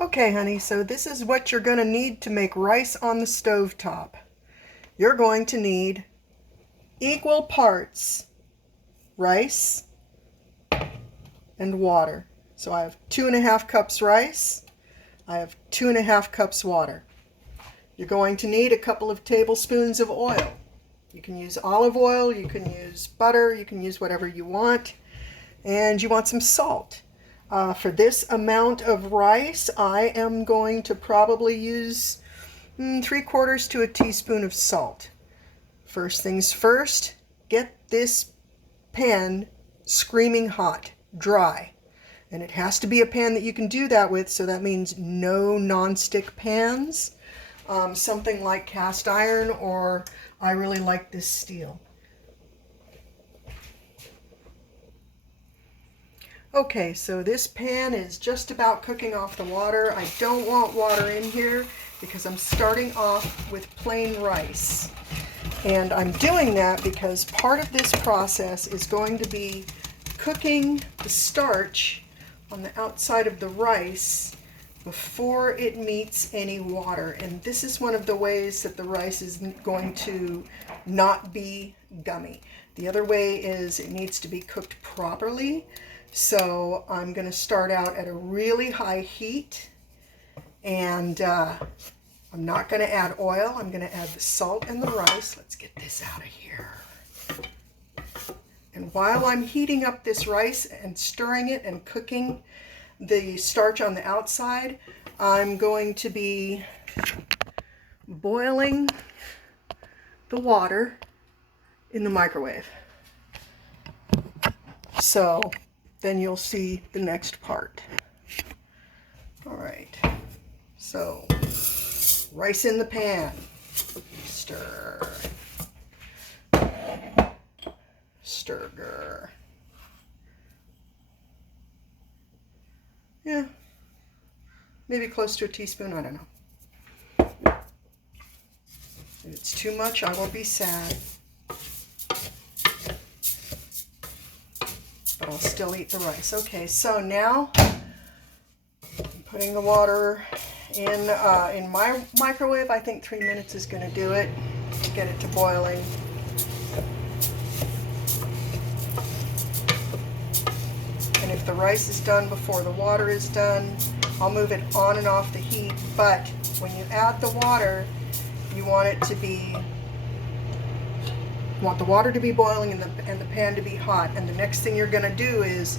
Okay, honey, so this is what you're going to need to make rice on the stove top. You're going to need equal parts rice and water. So I have 2.5 cups rice. I have 2.5 cups water. You're going to need a couple of tablespoons of oil. You can use olive oil, you can use butter, you can use whatever you want. And you want some salt. For this amount of rice, I am going to probably use 3/4 to a teaspoon of salt. First things first, get this pan screaming hot, dry. And it has to be a pan that you can do that with, so that means no nonstick pans. Something like cast iron, or I really like this steel. Okay, so this pan is just about cooking off the water. I don't want water in here because I'm starting off with plain rice. And I'm doing that because part of this process is going to be cooking the starch on the outside of the rice before it meets any water. And this is one of the ways that the rice is going to not be gummy. The other way is it needs to be cooked properly. So I'm going to start out at a really high heat, and I'm not going to add oil. I'm going to add the salt and the rice. Let's get this out of here. And while I'm heating up this rice and stirring it and cooking the starch on the outside, I'm going to be boiling the water in the microwave. So then you'll see the next part. All right, so rice in the pan, stir, stir. Yeah, maybe close to a teaspoon, I don't know. If it's too much, I will be sad. But I'll still eat the rice. Okay, so now I'm putting the water in my microwave. I think 3 minutes is going to do it to get it to boiling. And if the rice is done before the water is done, I'll move it on and off the heat. But when you add the water, you want it to be want the water to be boiling and the pan to be hot. And the next thing you're going to do is,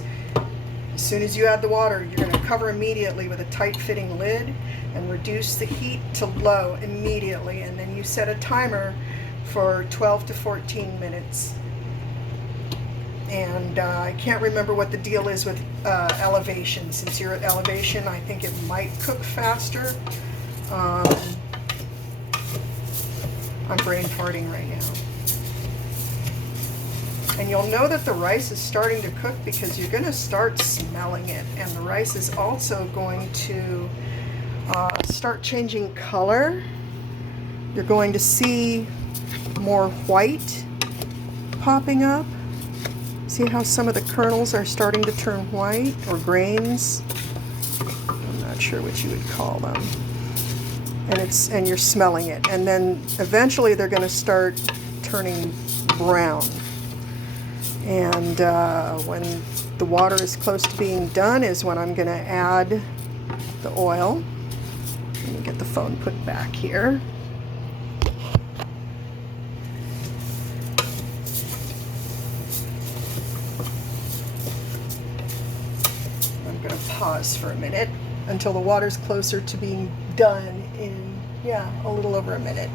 as soon as you add the water, you're going to cover immediately with a tight fitting lid and reduce the heat to low immediately. And then you set a timer for 12 to 14 minutes. And I can't remember what the deal is with elevation. Since you're at elevation, I think it might cook faster. I'm brain farting right now. And you'll know that the rice is starting to cook because you're going to start smelling it. And the rice is also going to start changing color. You're going to see more white popping up. See how some of the kernels are starting to turn white, or grains? I'm not sure what you would call them. And you're smelling it. And then eventually they're going to start turning brown. And when the water is close to being done is when I'm going to add the oil. Let me get the phone put back here. I'm going to pause for a minute until the water's closer to being done in, a little over a minute.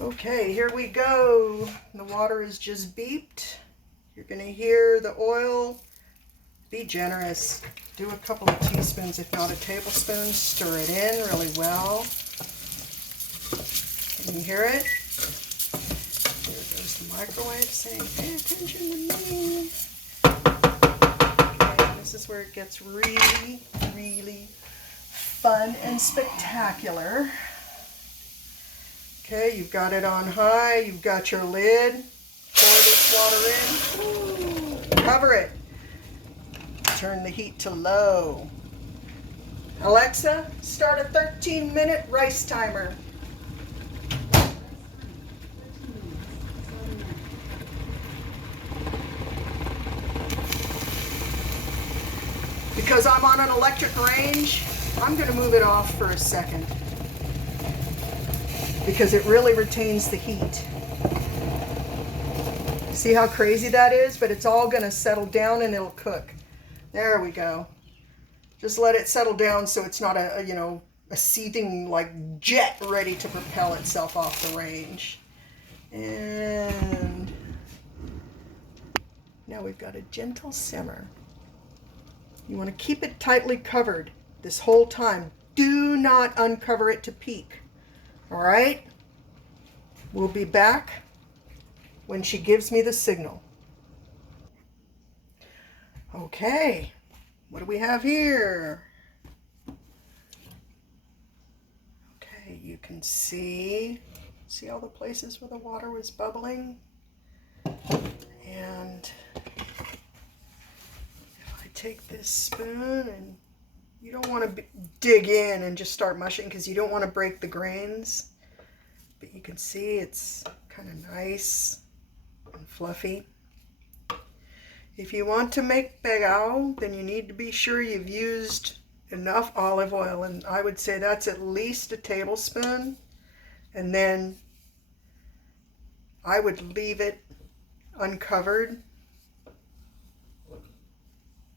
Okay, here we go. The water is just beeped. You're going to hear the oil. Be generous. Do a couple of teaspoons, if not a tablespoon. Stir it in really well. Can you hear it? There goes the microwave saying, pay attention to me. Okay, this is where it gets really, really fun and spectacular. Okay, you've got it on high, you've got your lid, pour this water in, cover it, turn the heat to low, Alexa, start a 13-minute rice timer. Because I'm on an electric range, I'm going to move it off for a second because it really retains the heat. See how crazy that is? But it's all going to settle down and it'll cook. There we go. Just let it settle down so it's not a seething like jet ready to propel itself off the range. And now we've got a gentle simmer. You want to keep it tightly covered this whole time. Do not uncover it to peak. All right? We'll be back when she gives me the signal. Okay, what do we have here? Okay, you can see all the places where the water was bubbling. And if I take this spoon, and you don't want to dig in and just start mushing because you don't want to break the grains. But you can see it's kind of nice and fluffy. If you want to make bagao, then you need to be sure you've used enough olive oil, and I would say that's at least a tablespoon. And then I would leave it uncovered.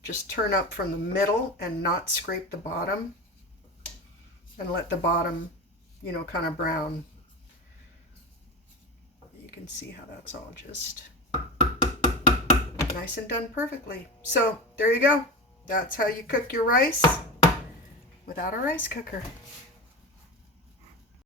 Just turn up from the middle and not scrape the bottom, and let the bottom, kind of brown. You can see how that's all just nice and done perfectly. So there you go. That's how you cook your rice without a rice cooker.